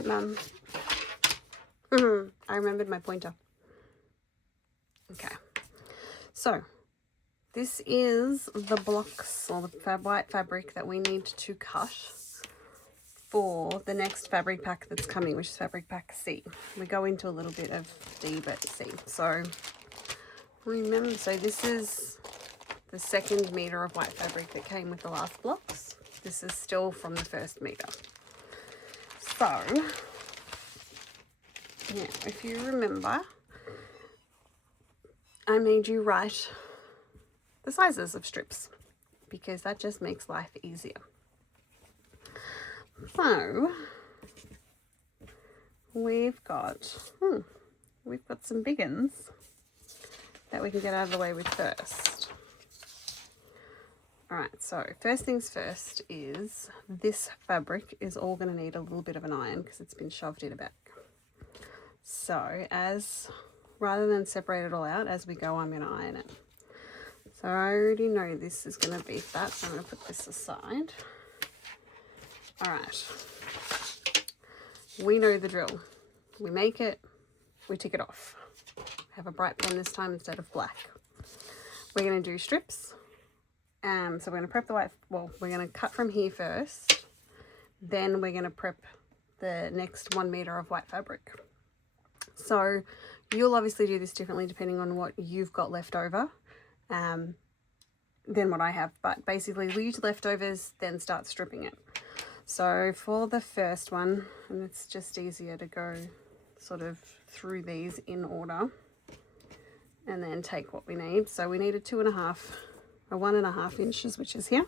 right, Mum. I remembered my pointer. Okay. So, this is the blocks or the white fabric that we need to cut for the next fabric pack that's coming, which is fabric pack C. We go into a little bit of D but C. So remember, so this is the second meter of white fabric that came with the last blocks. This is still from the first meter. So yeah, if you remember, I made you write the sizes of strips because that just makes life easier. So we've got some big ones that we can get out of the way with first. All right, so first things first is this fabric is all going to need a little bit of an iron because it's been shoved in a bag. So rather than separate it all out as we go, I'm going to iron it. So I already know this is going to be that, so I'm going to put this aside. All right, we know the drill. We make it, we tick it off. Have a bright pen this time instead of black. We're going to do strips. So we're going to prep the white, well, we're going to cut from here first. Then we're going to prep the next 1 meter of white fabric. So you'll obviously do this differently depending on what you've got left over than what I have. But basically leave leftovers, then start stripping it. So for the first one, and it's just easier to go sort of through these in order and then take what we need. So we need a 1.5 inches, which is here,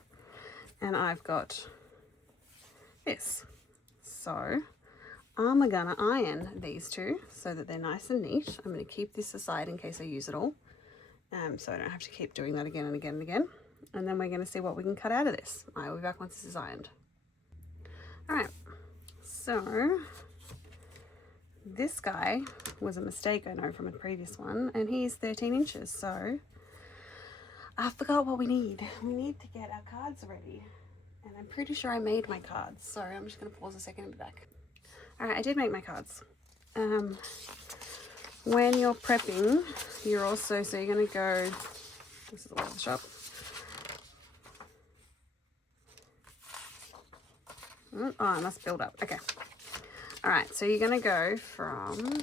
and I've got this. So I'm gonna iron these two so that they're nice and neat. I'm gonna keep this aside in case I use it all, so I don't have to keep doing that again and again and again. And then we're gonna see what we can cut out of this. I will be back once this is ironed. All right, so this guy was a mistake, I know, from a previous one, and he's 13 inches. So I forgot what we need. We need to get our cards ready, and I'm pretty sure I made my cards. Sorry, I'm just going to pause a second and be back. All right, I did make my cards. When you're prepping, you're also, so you're going to go, this is all the shop. Oh, I must build up. Okay. All right, so you're going to go from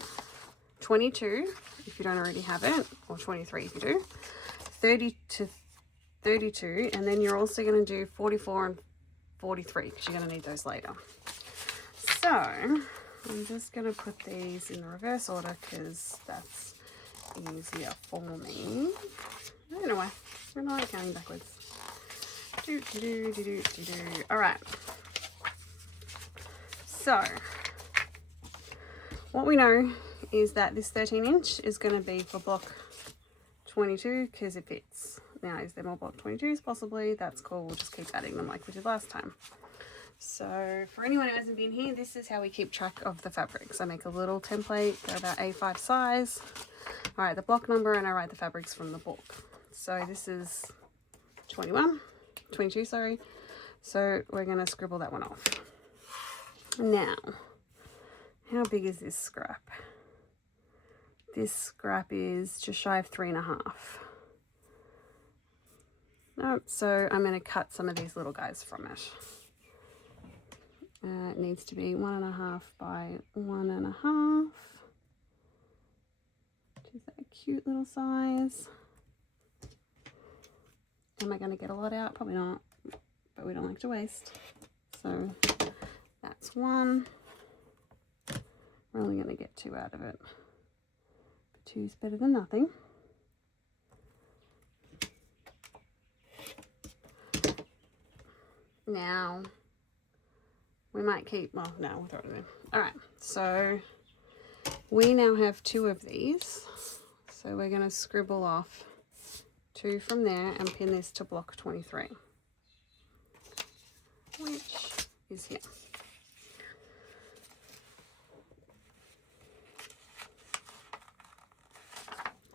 22, if you don't already have it, or 23 if you do, 30 to 32, and then you're also going to do 44 and 43 because you're going to need those later. So I'm just going to put these in the reverse order because that's easier for me. I don't know why. We're not counting backwards. All right. So what we know is that this 13 inch is going to be for block 22 because it fits. Now, is there more block 22s? Possibly. That's cool. We'll just keep adding them like we did last time. So for anyone who hasn't been here, this is how we keep track of the fabrics. I make a little template, go about A5 size. I write the block number and I write the fabrics from the book. So this is 22, sorry. So we're going to scribble that one off. Now, how big is this scrap? This scrap is just shy of 3.5. Nope, so I'm going to cut some of these little guys from it. It needs to be 1.5 by 1.5. Just that cute little size. Am I going to get a lot out? Probably not, but we don't like to waste. So that's one. We're only going to get 2 out of it. But 2's better than nothing. Now, we might keep, well, no, we'll throw it in. All right, so we now have 2 of these. So we're going to scribble off 2 from there and pin this to block 23, which is here.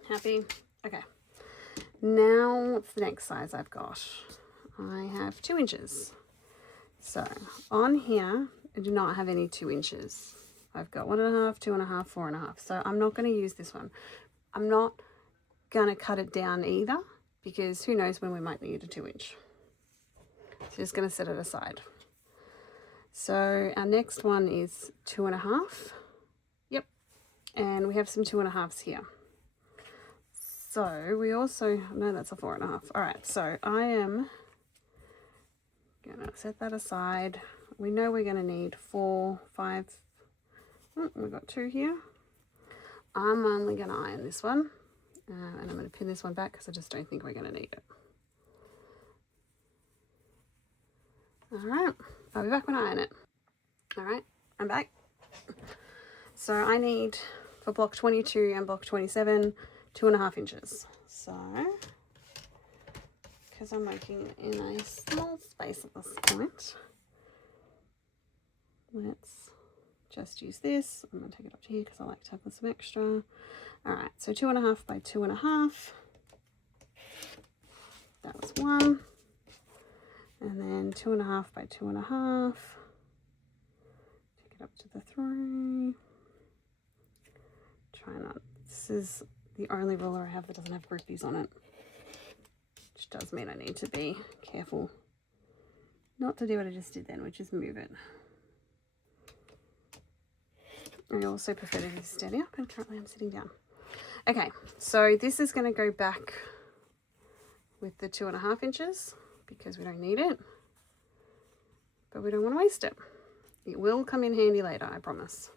Happy? Okay. Now, what's the next size I've got? I have 2 inches. So on here, I do not have any 2 inches. I've got 1.5, 2.5, 4.5. So I'm not going to use this one. I'm not going to cut it down either, because who knows when we might need a 2-inch. So just going to set it aside. So our next one is 2.5. Yep. And we have some 2.5s here. So we also, no, that's a 4.5. All right. So I am going to set that aside. We know we're going to need 4, 5. Oh, we've got 2 here. I'm only going to iron this one. And I'm going to pin this one back because I just don't think we're going to need it. All right. I'll be back when I iron it. All right. I'm back. So I need, for block 22 and block 27, 2.5 inches. So, because I'm working in a small space at this point, let's just use this. I'm going to take it up to here because I like to have some extra. All right, so 2.5 by 2.5. That was 1. And then 2.5 by 2.5. Take it up to the 3. Try not, this is the only ruler I have that doesn't have groupies on it, which does mean I need to be careful not to do what I just did then, which is move it. I also prefer to be standing up, and currently I'm sitting down. Okay, so this is going to go back with the 2.5 inches because we don't need it, but we don't want to waste it. It will come in handy later, I promise.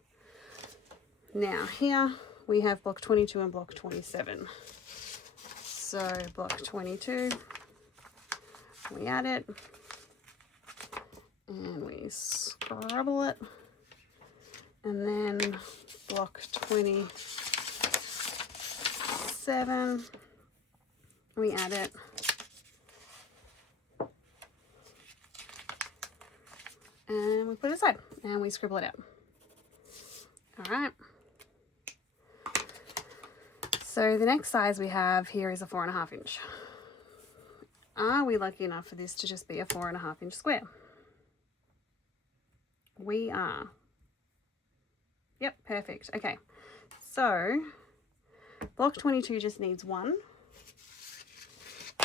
Now here we have block 22 and block 27. So block 22, we add it and we scrabble it, and then block 27, we add it, and we put it aside and we scribble it out. All right. So the next size we have here is a 4.5 inch. Are we lucky enough for this to just be a 4.5 inch square? We are. Yep, perfect. Okay, so block 22 just needs 1.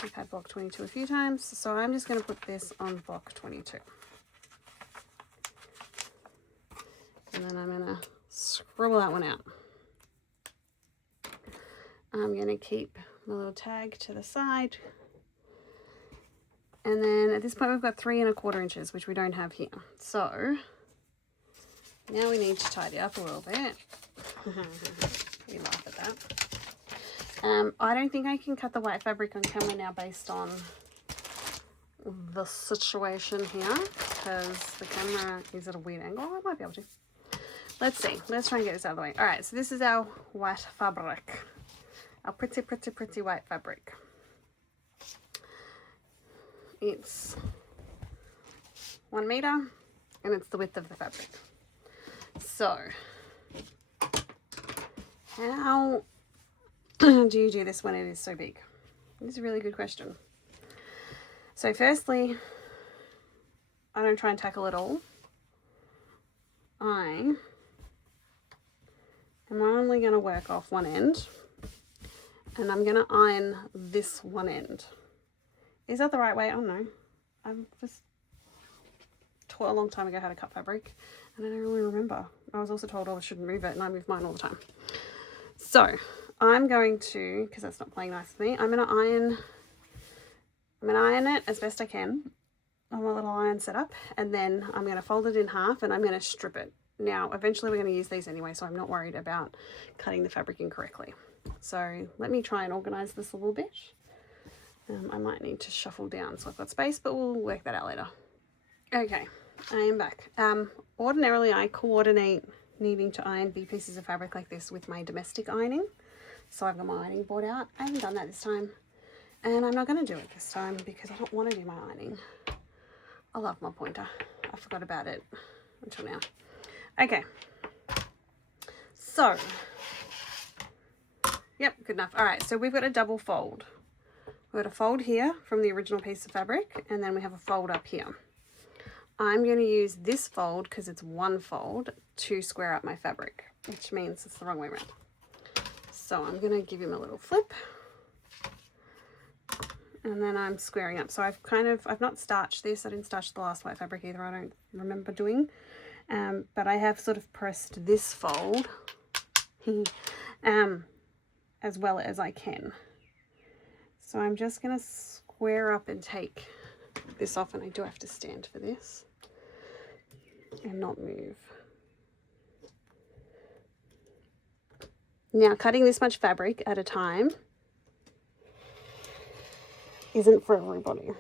We've had block 22 a few times, so I'm just going to put this on block 22. And then I'm going to scribble that one out. I'm going to keep my little tag to the side. And then at this point we've got 3.25 inches, which we don't have here. So now we need to tidy up a little bit. We laugh at that. I don't think I can cut the white fabric on camera now based on the situation here, because the camera is at a weird angle. I might be able to. Let's see. Let's try and get this out of the way. All right, so this is our white fabric. Our pretty, pretty, pretty white fabric. It's 1 meter and it's the width of the fabric. So, how do you do this when it is so big? This is a really good question. So firstly, I don't try and tackle it all. I am only going to work off one end. And I'm going to iron this one end. Is that the right way? Oh no. I'm just taught a long time ago how to cut fabric, and I don't really remember. I was also told I shouldn't move it, and I move mine all the time. So I'm going to, because that's not playing nice with me, I'm going to iron it as best I can on my little iron setup, and then I'm going to fold it in half and I'm going to strip it. Now, eventually we're going to use these anyway, so I'm not worried about cutting the fabric incorrectly. So let me try and organize this a little bit. I might need to shuffle down so I've got space, but we'll work that out later. Okay, I am back. Ordinarily I coordinate needing to iron big pieces of fabric like this with my domestic ironing. So I've got my ironing board out. I haven't done that this time, and I'm not going to do it this time because I don't want to do my ironing. I love my pointer. I forgot about it until now. Okay, so yep, good enough. All right, so we've got a double fold. We've got a fold here from the original piece of fabric, and then we have a fold up here. I'm going to use this fold, because it's one fold, to square up my fabric, which means it's the wrong way around. So I'm going to give him a little flip, and then I'm squaring up. So I've not starched this. I didn't starch the last white fabric either. I don't remember doing. But I have sort of pressed this fold as well as I can. So I'm just going to square up and take this off, and I do have to stand for this and not move. Now, cutting this much fabric at a time isn't for everybody.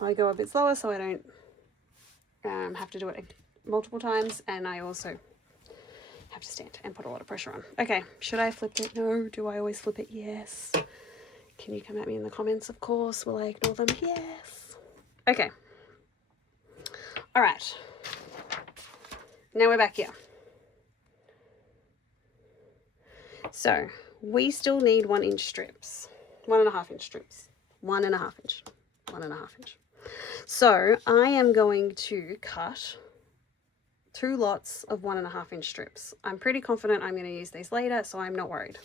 I go a bit slower so I don't have to do it multiple times, and I also have to stand and put a lot of pressure on. Okay, should I flip it? No. Do I always flip it? Yes. Can you come at me in the comments, of course? Will I ignore them? Yes. Okay. All right. Now we're back here. So we still need 1 inch strips, 1.5 inch strips, 1.5 inch, 1.5 inch. So I am going to cut 2 lots of 1.5 inch strips. I'm pretty confident I'm going to use these later, so I'm not worried.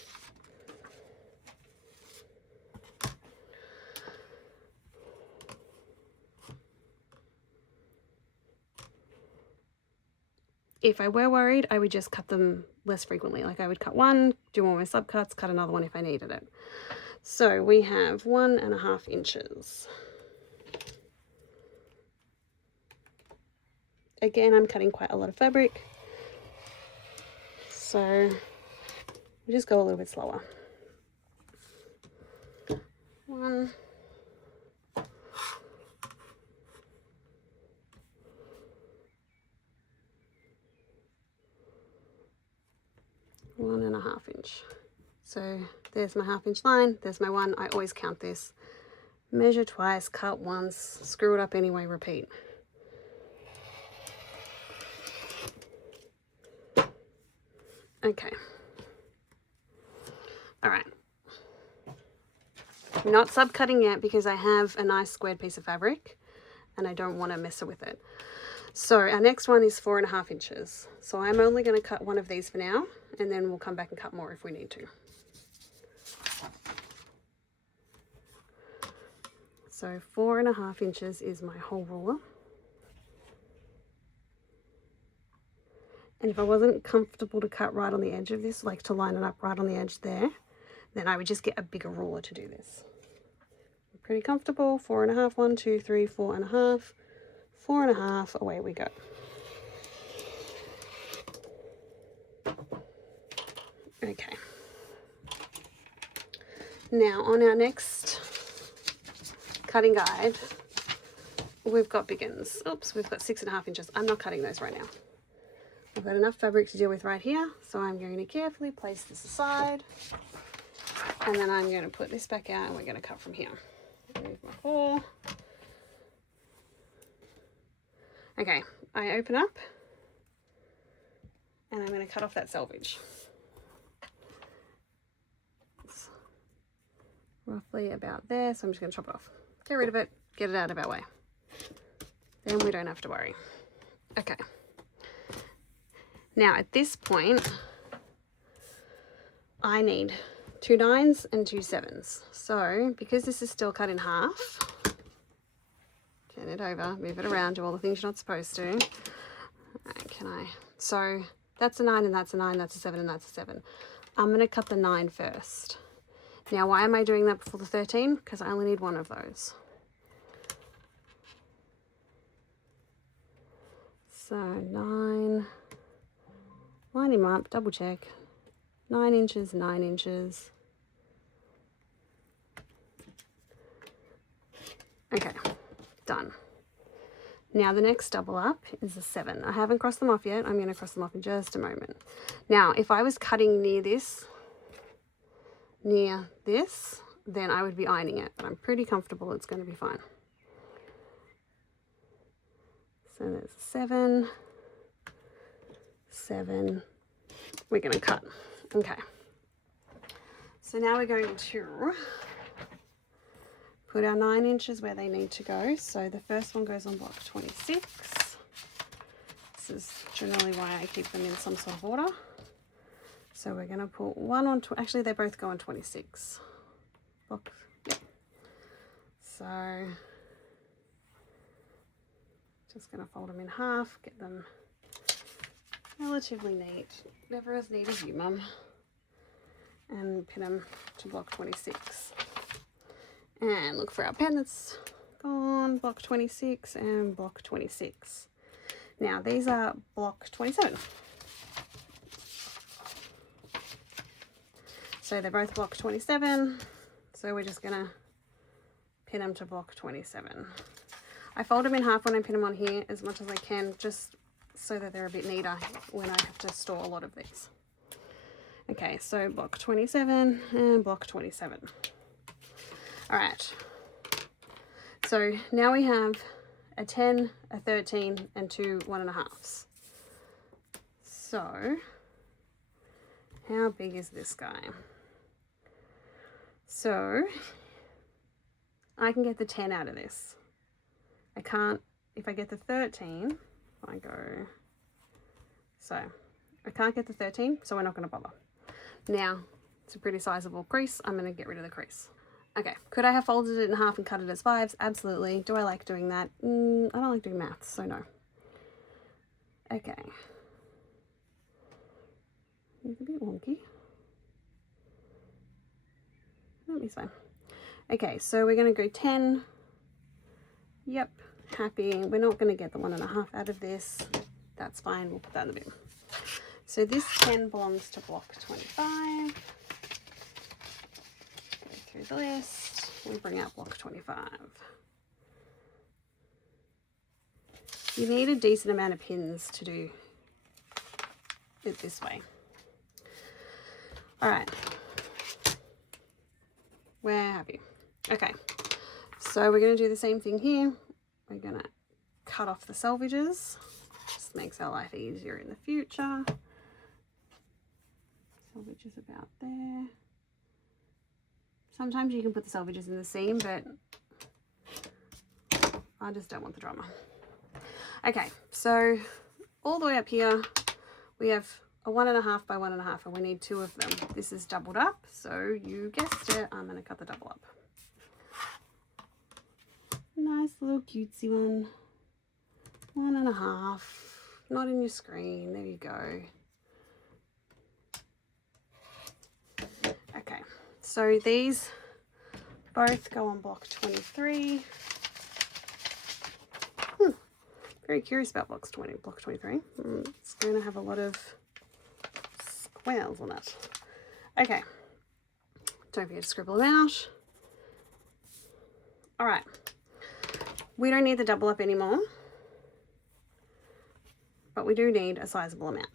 If I were worried, I would just cut them less frequently. Like I would cut one, do all my subcuts, cut another one if I needed it. So we have 1.5 inches. Again, I'm cutting quite a lot of fabric, so we just go a little bit slower. 1. 1.5 inch. So there's my 1/2 inch line, there's my 1. I always count this. Measure twice, cut once, screw it up anyway, repeat. Okay. All right. I'm not subcutting yet because I have a nice squared piece of fabric and I don't want to mess with it. So our next one is 4.5 inches. So I'm only going to cut one of these for now, and then we'll come back and cut more if we need to. So 4.5 inches is my whole ruler. And if I wasn't comfortable to cut right on the edge of this, like to line it up right on the edge there, then I would just get a bigger ruler to do this. I'm pretty comfortable. 4.5, 1, 2, 3, 4.5, 4.5, away we go. Okay. Now on our next cutting guide, we've got big ends. Oops, we've got 6.5 inches. I'm not cutting those right now. I've got enough fabric to deal with right here, so I'm going to carefully place this aside, and then I'm going to put this back out and we're going to cut from here. Move my hole. Okay, I open up and I'm going to cut off that selvage. It's roughly about there, so I'm just going to chop it off. Get rid of it, get it out of our way. Then we don't have to worry. Okay. Now at this point, I need 2 9s and 2 7s. So because this is still cut in half, turn it over, move it around, do all the things you're not supposed to. So that's a 9 and that's a 9, that's a 7 and that's a 7. I'm going to cut the 9 first. Now why am I doing that before the 13? Because I only need one of those. So 9, line him up, double check, 9 inches, 9 inches. Okay, done. Now the next double up is a 7. I haven't crossed them off yet. I'm going to cross them off in just a moment. Now, if I was cutting near this, then I would be ironing it, but I'm pretty comfortable it's going to be fine. So there's 7, 7. We're going to cut. Okay. So now we're going to put our 9 inches where they need to go. So the first one goes on block 26. This is generally why I keep them in some sort of order. So we're going to put one on, actually they both go on 26. Block, yep. So just going to fold them in half, get them relatively neat. Never as neat as you, Mum. And pin them to block 26. And look for our pen that's gone, block 26 and block 26. Now these are block 27. So they're both block 27. So we're just gonna pin them to block 27. I fold them in half when I pin them on here as much as I can, just so that they're a bit neater when I have to store a lot of these. Okay, so block 27 and block 27. All right, so now we have a 10, a 13, and 2 1.5s. So how big is this guy? So I can get the 10 out of this. I can't, if I get the 13, I go, so I can't get the 13, so we're not going to bother. Now, it's a pretty sizable crease. I'm going to get rid of the crease. Okay, could I have folded it in half and cut it as 5s? Absolutely. Do I like doing that? I don't like doing maths, so no. Okay. It's a bit wonky. That'll be fine. Okay, so we're going to go 10. Yep, happy. We're not going to get the 1.5 out of this. That's fine. We'll put that in the bin. So this 10 belongs to block 25. Through the list, we'll bring out block 25. You need a decent amount of pins to do it this way. All right, we're happy. Okay, so we're going to do the same thing here. We're going to cut off the selvages. Just makes our life easier in the future. Selvages about there. Sometimes you can put the selvages in the seam, but I just don't want the drama. Okay, so all the way up here, we have a 1.5 by 1.5, and we need 2 of them. This is doubled up, so you guessed it, I'm going to cut the double up. Nice little cutesy one. 1.5, not in your screen, there you go. Okay. So these both go on block 23. Very curious about block 23. It's going to have a lot of squares on it. Okay. Don't forget to scribble them out. All right. We don't need the double up anymore, but we do need a sizable amount.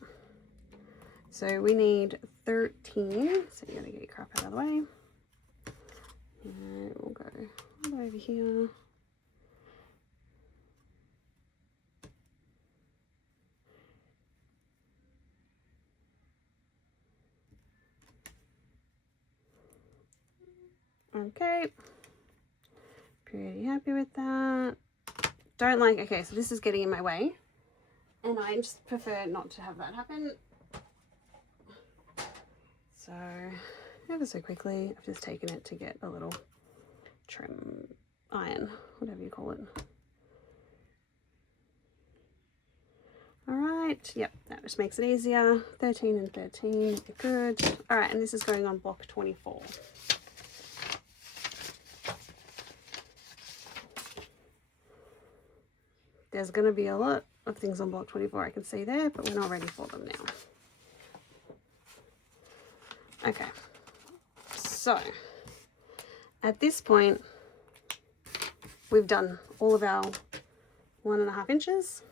So we need 13, so you gotta get your crap out of the way. And we'll go all the way over here. Okay, pretty happy with that. Don't like, okay, so this is getting in my way, and I just prefer not to have that happen. So ever so quickly, I've just taken it to get a little trim iron, whatever you call it. All right, yep, that just makes it easier. 13 and 13, good. All right, and this is going on block 24. There's going to be a lot of things on block 24 I can see there, but we're not ready for them now. Okay, so at this point, we've done all of our 1.5 inches.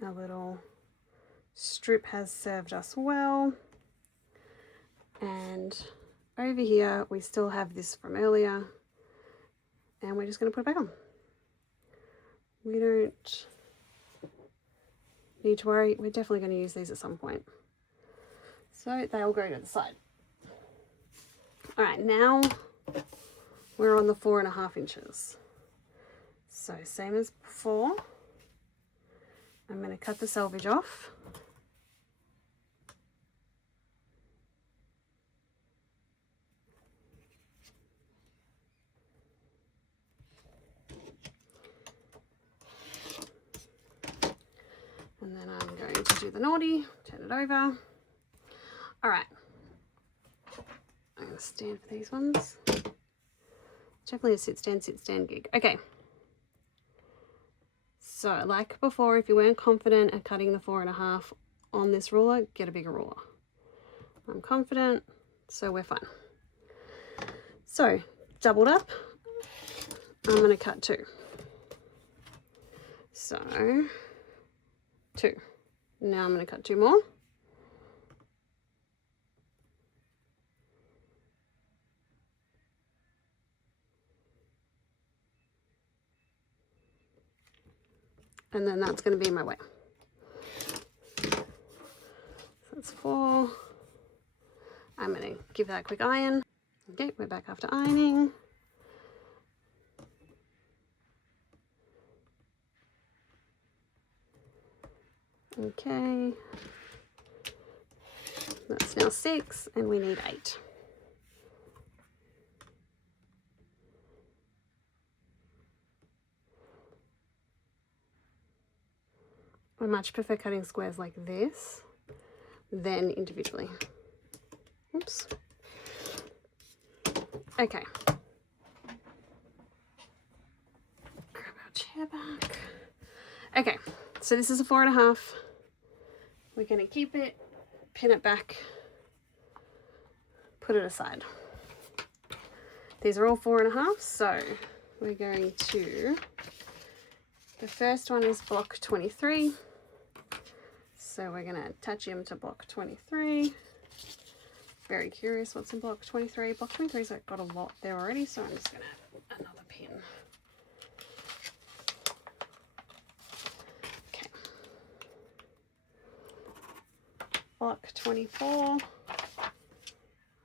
Our little strip has served us well. And over here, we still have this from earlier, and we're just going to put it back on. We don't need to worry. We're definitely going to use these at some point. So they'll go to the side. All right, now we're on the 4.5 inches. So same as before, I'm going to cut the selvage off. And then I'm going to do the naughty, turn it over. All right, I'm going to stand for these ones. Definitely a sit stand gig. Okay. So like before, if you weren't confident at cutting the 4.5 on this ruler, get a bigger ruler. I'm confident, so we're fine. So doubled up, I'm going to cut 2. So 2. Now I'm going to cut 2 more. And then that's going to be my way. So that's 4. I'm going to give that a quick iron. Okay, we're back after ironing. Okay. That's now 6 and we need 8. I much prefer cutting squares like this than individually. Oops. Okay. Grab our chair back. Okay, so this is a 4.5. We're going to keep it, pin it back, put it aside. These are all 4.5, so we're going to, the first one is block 23. So we're going to attach him to block 23. Very curious what's in block 23. Block 23's got a lot there already, so I'm just going to add another pin. Okay. Block 24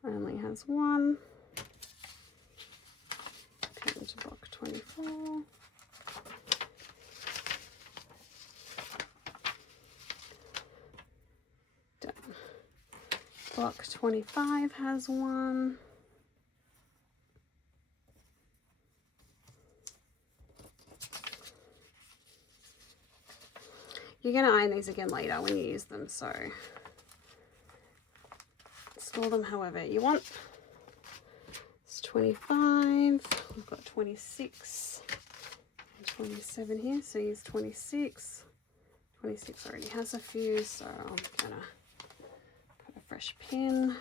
only has 1. Pin to block 24. Block 25 has 1. You're going to iron these again later when you use them, so store them however you want. It's 25. We've got 26 and 27 here, so use 26. 26 already has a few, so I'm going to fresh pin.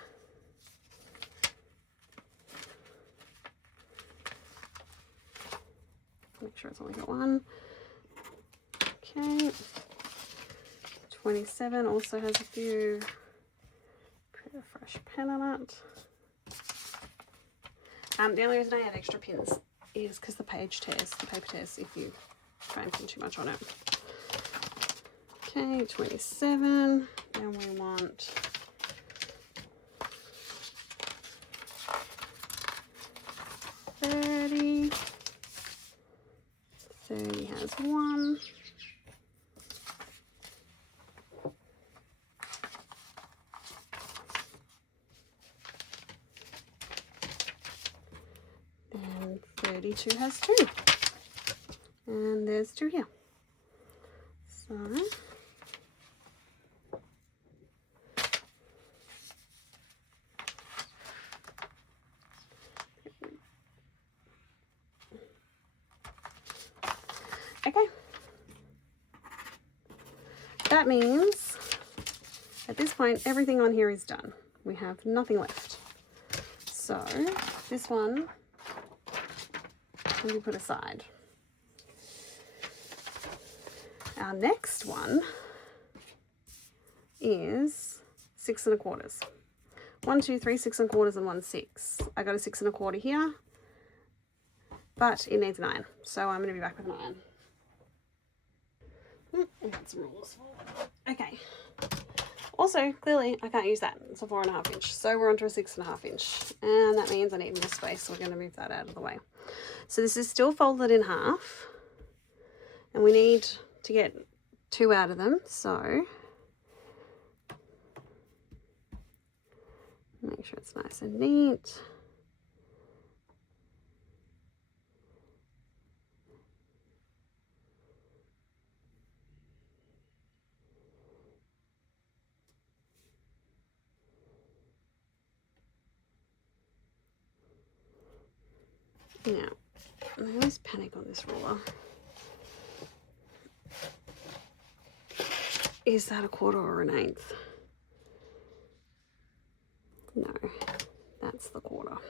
Make sure it's only got 1. Okay. 27 also has a few. Put a fresh pin on it. The only reason I have extra pins is because the paper tears if you try and pin too much on it. Okay, 27. Then we want 30. 30 has 1. And 32 has 2. And there's 2 here. So okay, that means at this point everything on here is done. We have nothing left. So this one can be put aside. Our next one is 6 1/4. 1, 2, 3 6 1/4 and 1 6. I got a 6 1/4 here, but it needs an iron, so I'm going to be back with an iron. I've got some rules. Okay, Also, clearly, I can't use that. It's a 4.5 inch. So we're onto a 6.5 inch. And that means I need more space. So we're going to move that out of the way. So this is still folded in half. And we need to get 2 out of them. So make sure it's nice and neat. Now, I always panic on this ruler. Is that a 1/4 or an 1/8? No, that's the 1/4.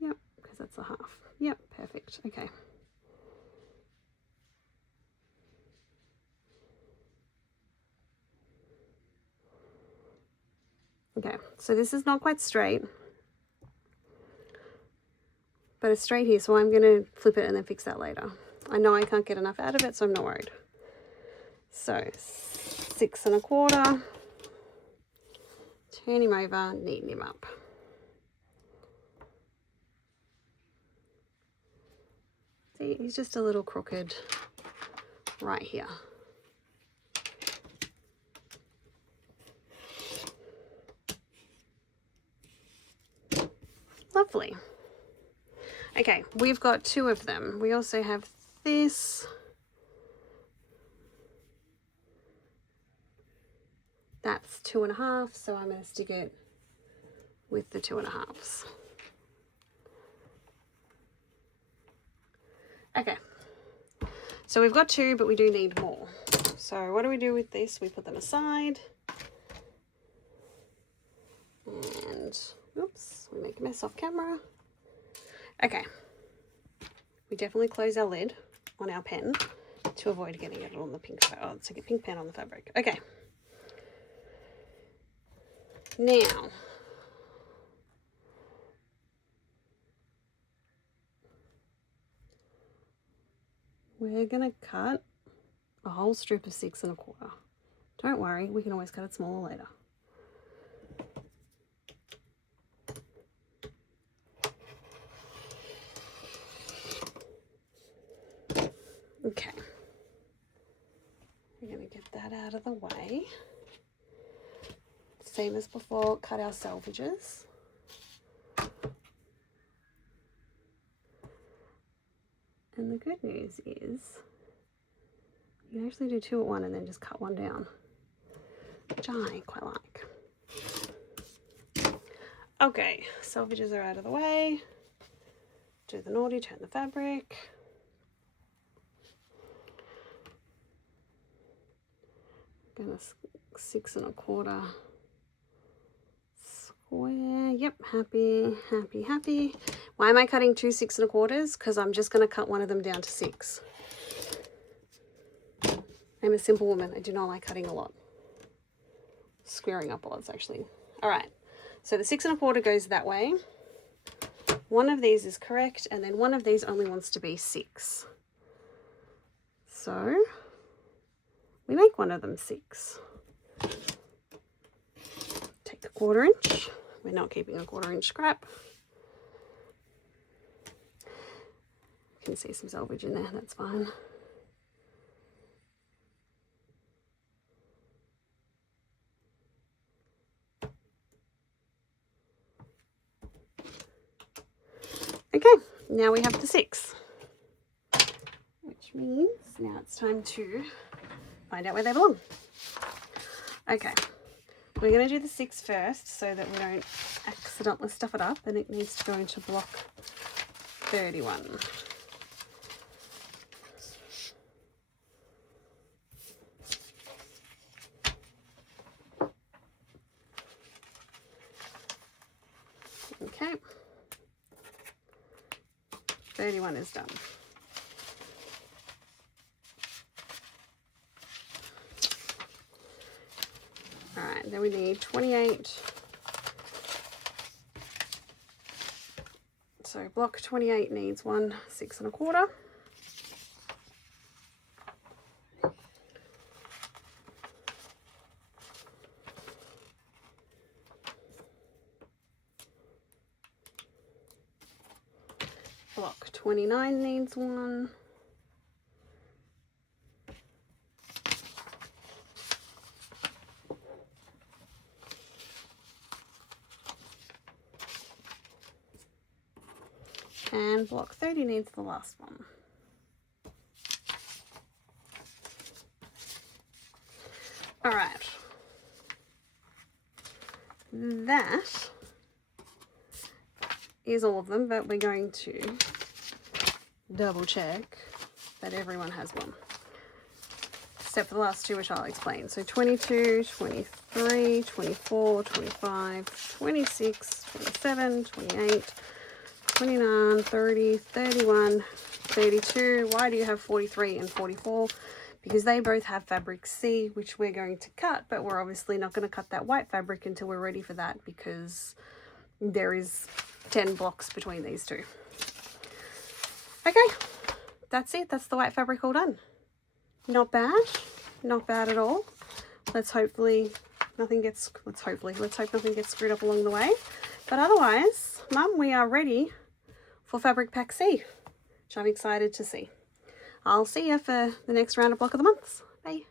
Yep, because that's a 1/2. Yep, perfect. Okay. Okay, so this is not quite straight, but it's straight here, so I'm going to flip it and then fix that later. I know I can't get enough out of it, so I'm not worried. So 6 1/4, turn him over, neaten him up. See, he's just a little crooked right here. Lovely. Okay, we've got 2 of them. We also have this. That's 2 1/2, so I'm going to stick it with the 2 1/2s. Okay, so we've got 2, but we do need more. So what do we do with this? We put them aside. And, oops, we make a mess off camera. Okay, we definitely close our lid on our pen to avoid getting it on the pink, it's like a pink pen on the fabric. Okay, now we're gonna cut a whole strip of 6 1/4. Don't worry, we can always cut it smaller later. Okay, we're going to get that out of the way. Same as before, cut our selvages. And the good news is you can actually do 2 at one and then just cut one down, which I quite like. Okay, selvages are out of the way. Do the naughty, turn the fabric. Gonna 6 1/4 square. Yep, happy, happy, happy. Why am I cutting 2 6 1/4s? Because I'm just going to cut one of them down to 6. I'm a simple woman. I do not like cutting a lot. Squaring up a lot, actually. All right, so the 6 1/4 goes that way. One of these is correct, and then one of these only wants to be 6. So we make one of them 6. Take a 1/4 inch. We're not keeping a 1/4 inch scrap. You can see some selvage in there, that's fine. Okay, now we have the 6, which means now it's time to find out where they belong. Okay, we're going to do the 6 first so that we don't accidentally stuff it up, and it needs to go into block 31. Okay, 31 is done. All right, then we need 28. So block 28 needs 1 6 1/4. Block 29 needs one. And block 30 needs the last one. All right. That is all of them, but we're going to double check that everyone has one. Except for the last two, which I'll explain. So 22, 23, 24, 25, 26, 27, 28, 29, 30, 31, 32. Why do you have 43 and 44? Because they both have fabric C, which we're going to cut, but we're obviously not going to cut that white fabric until we're ready for that, because there is 10 blocks between these two. Okay, that's it. That's the white fabric all done. Not bad. Not bad at all. Let's hope nothing gets screwed up along the way. But otherwise, Mum, we are ready for Fabric Pack C, which I'm excited to see. I'll see you for the next round of Block of the Months. Bye.